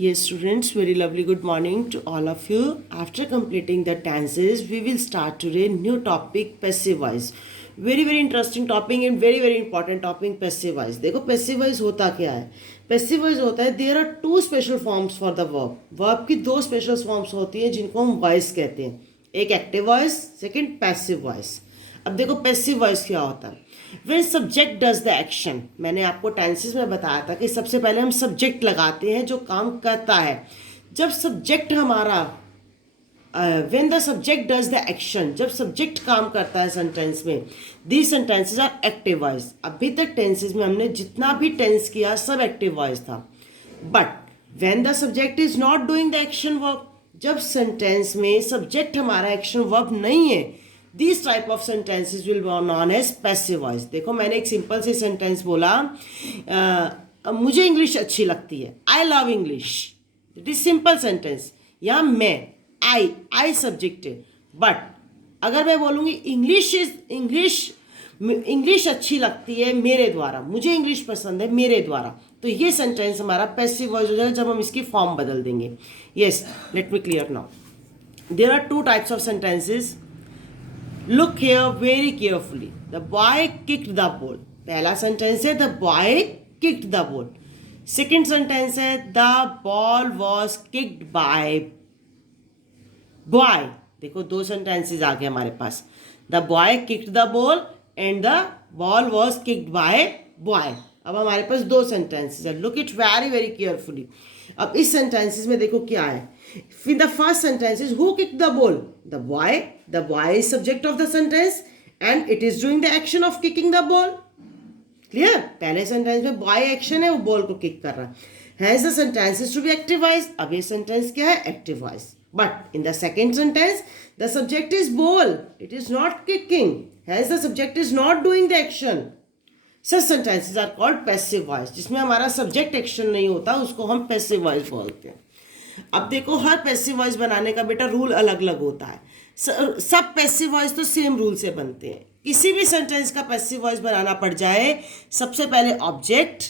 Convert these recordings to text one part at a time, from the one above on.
Yes, students, very lovely good morning to all of you. After completing the tenses, we will start today new topic passive voice. Very interesting topic and very important topic passive voice. देखो passive voice होता क्या है? Passive voice होता है there are two special forms for the verb. Verb की दो special forms होती हैं जिनको हम voice कहते हैं. एक active voice, second passive voice. अब देखो पैसिव वॉइस क्या होता है. When subject does the action, मैंने आपको टेंसेस में बताया था कि सबसे पहले हम सब्जेक्ट लगाते हैं जो काम करता है. जब सब्जेक्ट हमारा when the subject does the action, जब सब्जेक्ट काम करता है सेंटेंस में, the sentences are active voice. अभी तक टेंसेस में हमने जितना भी टेंस किया सब एक्टिव वॉइस था. But when the subject is not doing the action verb, जब सेंटेंस में सब्जेक्ट हमारा एक्शन वर्ब नहीं है, These type of sentences will be known as passive voice. देखो मैंने एक सिंपल सी सेंटेंस बोला, मुझे इंग्लिश अच्छी लगती है, I love English. It is simple sentence. या मैं, आई सब्जेक्ट है. बट अगर मैं बोलूँगी इंग्लिश अच्छी लगती है मेरे द्वारा, मुझे इंग्लिश पसंद है मेरे द्वारा, तो ये सेंटेंस हमारा पैसिव वॉइस हो जाएगा जब हम इसकी फॉर्म बदल देंगे. Yes, let me clear now. There are two types of sentences. Look here very carefully. The boy kicked the ball. पहला सेंटेंस है the boy kicked the ball. Second sentence है the ball was kicked by boy. देखो दो sentences आ गए हमारे पास. The boy kicked the ball and the ball was kicked by boy. अब हमारे पास दो सेंटेंसेस है. Look it very carefully. अब इस सेंटेंसेस में देखो क्या है. In the first sentence is who kicked the ball? The boy. The boy is subject of the sentence and it is doing the action of kicking the ball. Clear? पहले sentence में boy action है, वो ball को kick कर रहा है. Hence the sentence is to be active voice. अब ये सेंटेंस क्या है? Active voice. But in the second sentence, the subject is ball. It is not kicking. Hence the subject is not doing the action. Such sentences are called passive voice. जिसमें हमारा subject action नहीं होता उसको हम passive voice बोलते हैं. अब देखो हर पैसिव वॉइस बनाने का बेटा रूल अलग अलग होता है. सब पैसिव वॉइस तो सेम रूल से बनते हैं. किसी भी सेंटेंस का पैसिव वॉइस बनाना पड़ जाए, सबसे पहले object,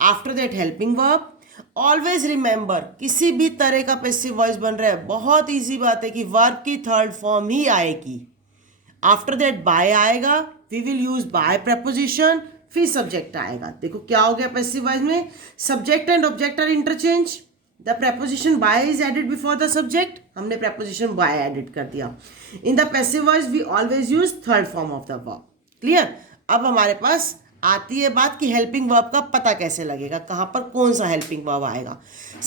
after that helping verb. Always remember, किसी भी तरह का पैसिव वॉइस बन रहा है, बहुत इजी बात है कि वर्ब की थर्ड फॉर्म ही आएगी. आफ्टर दैट बाय आएगा, we will use by preposition, फिर सब्जेक्ट आएगा. देखो क्या हो गया पैसिव वॉइस में, subject and object are interchange. The preposition by is added before the subject. हमने preposition by added कर दिया. In the passive voice we always use third form of the verb. Clear? अब हमारे पास आती है बात कि helping verb का पता कैसे लगेगा, कहाँ पर कौन सा helping verb आएगा.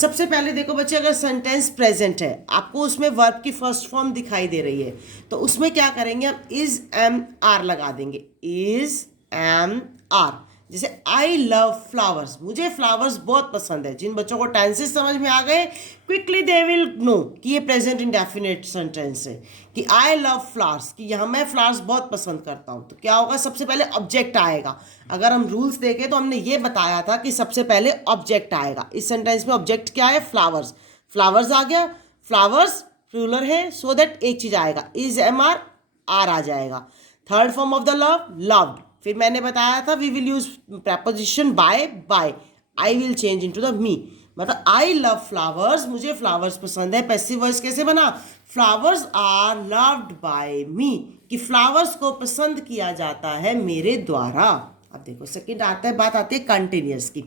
सबसे पहले देखो बच्चे, अगर sentence present है, आपको उसमें verb की first form दिखाई दे रही है, तो उसमें क्या करेंगे, हम is am are लगा देंगे. is am are. जैसे आई लव फ्लावर्स, मुझे फ्लावर्स बहुत पसंद है. जिन बच्चों को टेंसेस समझ में आ गए, क्विकली दे विल नो कि ये प्रेजेंट इंडेफिनिट सेंटेंस है, कि आई लव फ्लावर्स, कि यहाँ मैं फ्लावर्स बहुत पसंद करता हूँ. तो क्या होगा, सबसे पहले ऑब्जेक्ट आएगा. अगर हम रूल्स देखें तो हमने ये बताया था कि सबसे पहले ऑब्जेक्ट आएगा. इस सेंटेंस में ऑब्जेक्ट क्या है, फ्लावर्स. फ्लावर्स आ गया, फ्लावर्स प्लूरल है, सो दैट एक चीज़ आएगा, इज एम आर आ जाएगा. Third form of the love, loved. फिर मैंने बताया था we will use preposition by. I will change into the me, मतलब आई लव फ्लावर्स, मुझे फ्लावर्स पसंद है. पैसिव वॉइस कैसे बना, flowers are loved by me, कि फ्लावर्स को पसंद किया जाता है मेरे द्वारा. अब देखो सेकंड आता है, बात आती है कंटिन्यूअस की.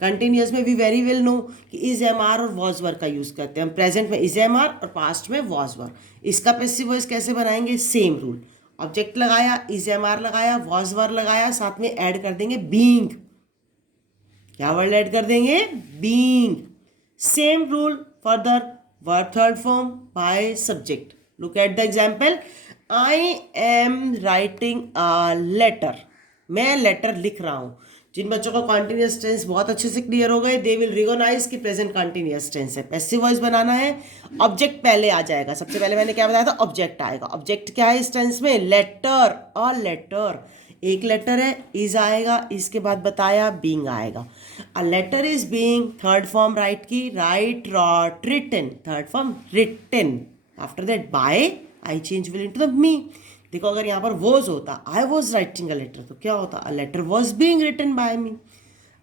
कंटिन्यूअस में वी वेरी वेल नो कि इज एम आर और वॉज वर का यूज़ करते हैं. हम प्रेजेंट में इज एम आर और पास्ट में वॉज वर. इसका पैसिव वॉइस कैसे बनाएंगे, सेम रूल. ऑब्जेक्ट लगाया, इज एम आर लगाया, वॉज वर लगाया, साथ में ऐड कर देंगे बीइंग. क्या वर्ड ऐड कर देंगे, being. Same rule further, verb third form by subject. Look at the example, I am writing a letter, मैं लेटर लिख रहा हूँ. जिन बच्चों का कॉन्टिन्यूअस टेंस बहुत अच्छे से क्लियर हो गए, दे विल रिकॉग्नाइज कि प्रेजेंट कॉन्टिन्यूअस टेंस है. पैसिव वॉइस बनाना है, ऑब्जेक्ट पहले आ जाएगा. सबसे पहले मैंने क्या बताया था, ऑब्जेक्ट आएगा. ऑब्जेक्ट क्या है इस टेंस में, लेटर. अ लेटर, एक लेटर है, इज आएगा, इसके बाद बताया बीइंग आएगा. A letter is being, third form write की, write wrote written, third form written. After that by, I change will into the me. देखो अगर यहाँ पर वॉज होता, I was writing a letter, तो क्या होता, a letter was being written by me.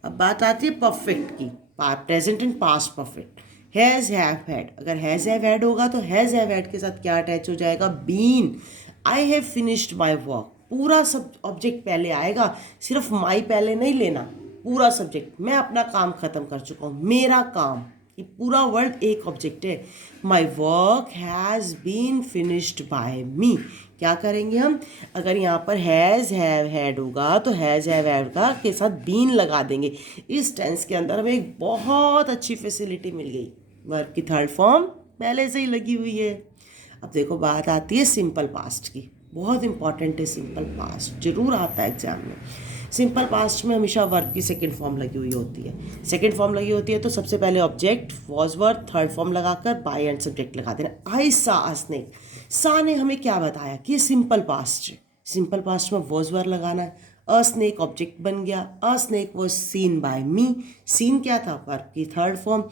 अब बात आती है परफेक्ट की, present and past perfect. Has have had, अगर हैज़ हैव हैड होगा तो हैज़ हैव हैड के साथ क्या अटैच हो जाएगा, been. I have finished my work, पूरा सब ऑब्जेक्ट पहले आएगा, सिर्फ माई पहले नहीं लेना, पूरा सब्जेक्ट, मैं अपना काम ख़त्म कर चुका हूँ, मेरा काम, ये पूरा वर्ड एक ऑब्जेक्ट है। My work has been finished by me, क्या करेंगे हम, अगर यहाँ पर हैज़ हैव हैड होगा तो हैज़ हैव हैड का के साथ बीन लगा देंगे। इस टेंस के अंदर हमें एक बहुत अच्छी फैसिलिटी मिल गई, वर्ब की थर्ड फॉर्म पहले से ही लगी हुई है। अब देखो बात आती है सिंपल पास्ट की, बहुत इंपॉर्टेंट है सिंपल पास्ट, जरूर आता है एग्जाम में। सिंपल पास्ट में हमेशा वर्ब की सेकंड फॉर्म लगी हुई होती है। सेकंड फॉर्म लगी होती है तो सबसे पहले object was verb, third form लगाकर बाय एंड सब्जेक्ट लगा देना। आई सा अ स्नेक, सा ने हमें क्या बताया कि ये सिंपल पास्ट है, सिंपल पास्ट में वॉज वर्ब लगाना है। अ स्नेक ऑब्जेक्ट बन गया, a snake was seen by me, seen क्या था, वर्ब की third form,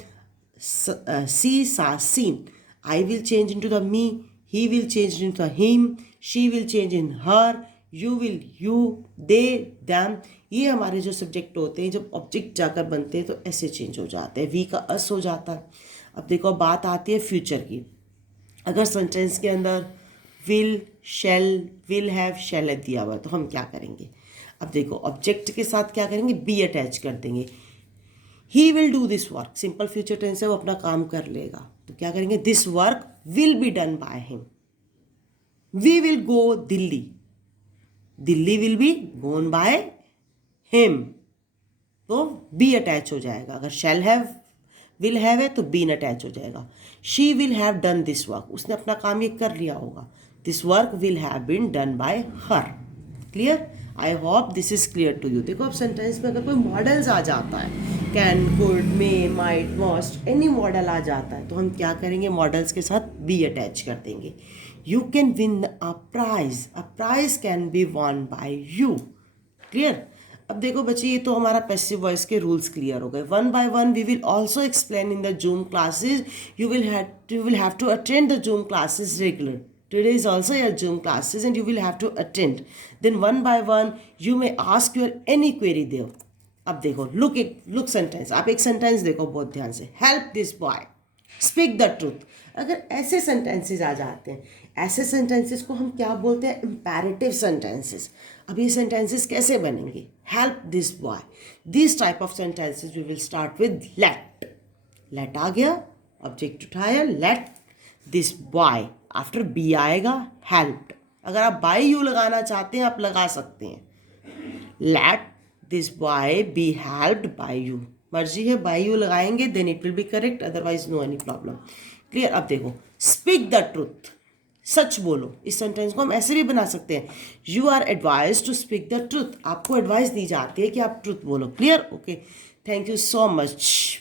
see saw seen. I will change into the me, he will change into the him, she will change in her, you will you, they them। ये हमारे जो subject होते हैं, जब object जाकर बनते हैं तो ऐसे चेंज हो जाते हैं, वी का अस हो जाता है। अब देखो बात आती है फ्यूचर की, अगर सेंटेंस के अंदर will, shall, will have, shall have दिया हुआ है तो हम क्या करेंगे। अब देखो ऑब्जेक्ट के साथ क्या करेंगे, बी अटैच कर देंगे। He will do this work, simple future tense है, वो अपना काम कर लेगा, तो क्या करेंगे, this work will be done by him. We will go Delhi, Delhi will be gone by him, तो बी अटैच हो जाएगा। अगर शैल हैव, विल हैव है तो बीन अटैच हो जाएगा। She will have done this work, उसने अपना काम ये कर लिया होगा, this work will have been done by her. Clear, I hope this is clear to you. देखो अब सेंटेंस में अगर कोई मॉडल्स आ जाता है, can, could, may, might, must, any model आ जाता है तो हम क्या करेंगे, मॉडल्स के साथ बी अटैच कर देंगे। You can win a prize can be won by you. Clear, अब देखो बच्चे ये तो हमारा पैसिव वॉइस के रूल्स क्लियर हो गए। One by one we will also explain in the Zoom classes, you will have to attend the Zoom classes regular. Today is also your Zoom classes and you will have to attend. Then one by one you may ask your any query there. अब देखो look sentence, आप एक sentence देखो बहुत ध्यान से, help this boy, speak the truth। अगर ऐसे सेंटेंसेस आ जाते हैं, ऐसे सेंटेंसेस को हम क्या बोलते हैं, इम्पेरेटिव सेंटेंसेस। अब ये सेंटेंसेस कैसे बनेंगे, help this boy, this type of sentences we will start with let. Let आ गया, ऑब्जेक्ट उठाया, let this boy, after be आएगा हेल्प्ड। अगर आप बाय यू लगाना चाहते हैं आप लगा सकते हैं, let this boy be helped by you, मर्जी है, बाय यू लगाएंगे then it will be correct, otherwise no any problem. Clear, अब देखो स्पीक द ट्रूथ, सच बोलो। इस सेंटेंस को हम ऐसे भी बना सकते हैं, you are advise to speak the truth, आपको एडवाइस दी जाती है कि आप ट्रूथ बोलो। Clear, okay, thank you so much.